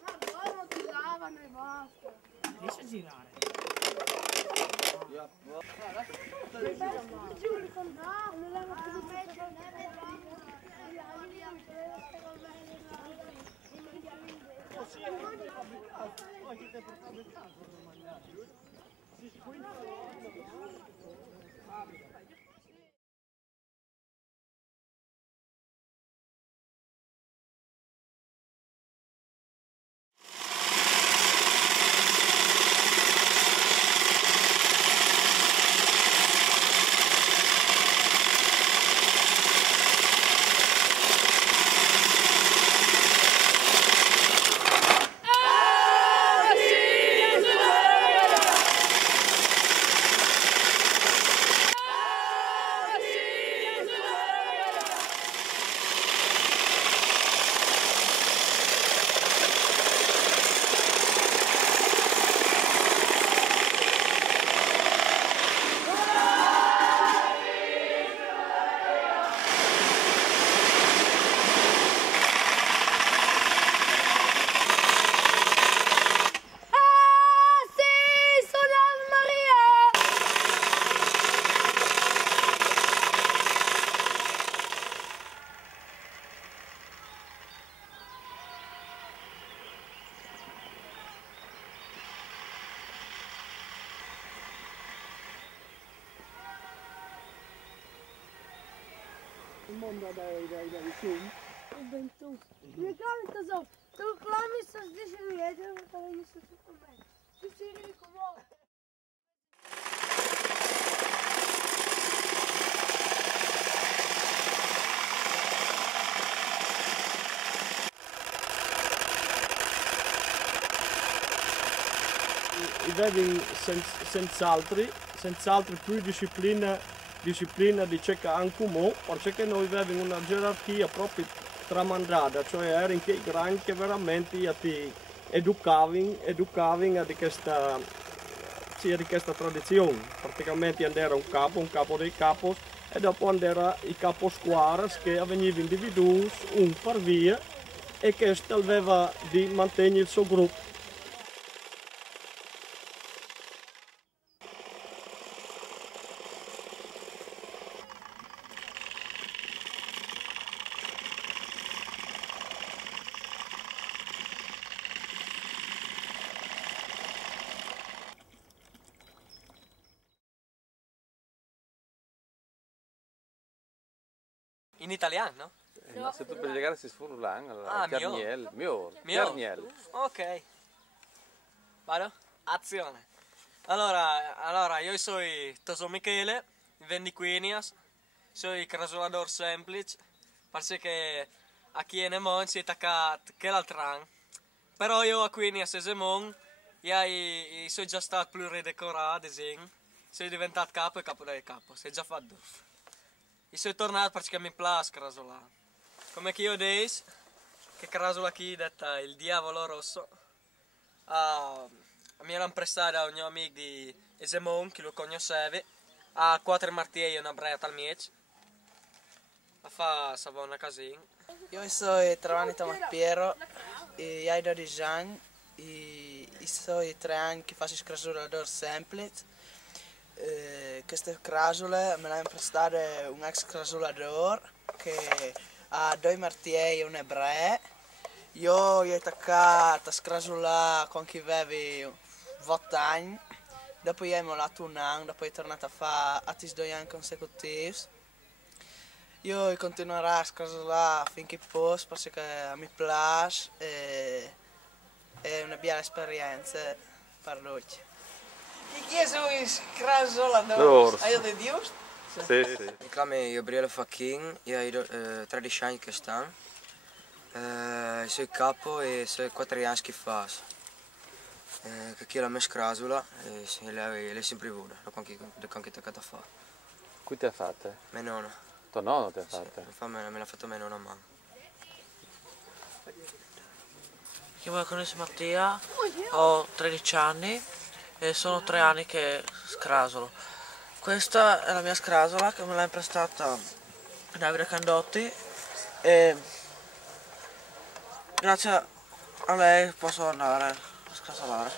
Ma buono ti lavano e basta. Riesci a girare? Il mondo dai fiumi. Ik ben toe. Nu kan ik er zo. Toen kwam is dat dus weer. Dan is het voor mij. Dus hier kom op. Abbiamo senz'altro più disciplina di cerca anche mo, perché noi abbiamo una gerarchia proprio tramandata, cioè era in che grandi che veramente ti educavano di questa tradizione. Praticamente andava un capo dei capos, e dopo andava i capo squadras che venivano individuati un per via e questo aveva di mantenere il suo gruppo. In italiano? Ma se tu per llegare si sfurlan, Ah, Carniel, Mio? Carniel. Ok. Vado? Azione. Allora, io sono Michele, vendi Quinias, sono crasulador semplice, perché che a chi è Nemon si è attaccato che l'altran. Però io a Quinias e Semon, io sono già stato pluridecorato, sono diventato capo e capo del capo, sei già fatto. Io sono tornato perché mi piace crasolare. Come che io adesso, che crasola qui detta il diavolo rosso, mi erano prestato da un mio amico di Esemon, che lo conoscevi, a 4 martieri e una breia al miec, a fa savona casino. Io sono Travanita Piero, e ho 12 anni, e sono 3 anni che faccio crasulador semplice. Queste crasule me le ha imprestate un ex crasulador che ha 2 martieri e una breia. Io ho attaccato a scrasulare con chi avevi 20 anni, dopo io ho mollato un anno, dopo è tornato a fare altri 2 anni consecutivi. Io continuerò a scrasulare finché posso perché mi piace e è una bella esperienza per lui. Chi sono i scrasolador? Hai detto giusto? Sì, sì. Ik chiamo Gabriele Fachin, io ho 13 anni che sto. Sono il capo e sono 4 anni che faccio. Che chi la mia scrasola e lei è sempre buona, da quando ti ha fatto. Qui ti ha fatte? Mia nonna. Tuo nonno ti ha Sì, fatte? me l'ha fatto mia nonna a mano. Mi chiamo Conis Mattia, ho 13 anni e sono 3 anni che scrasolo. Questa è la mia scrasola che me l'ha imprestata Davide Candotti e grazie a lei posso andare a scrasolare.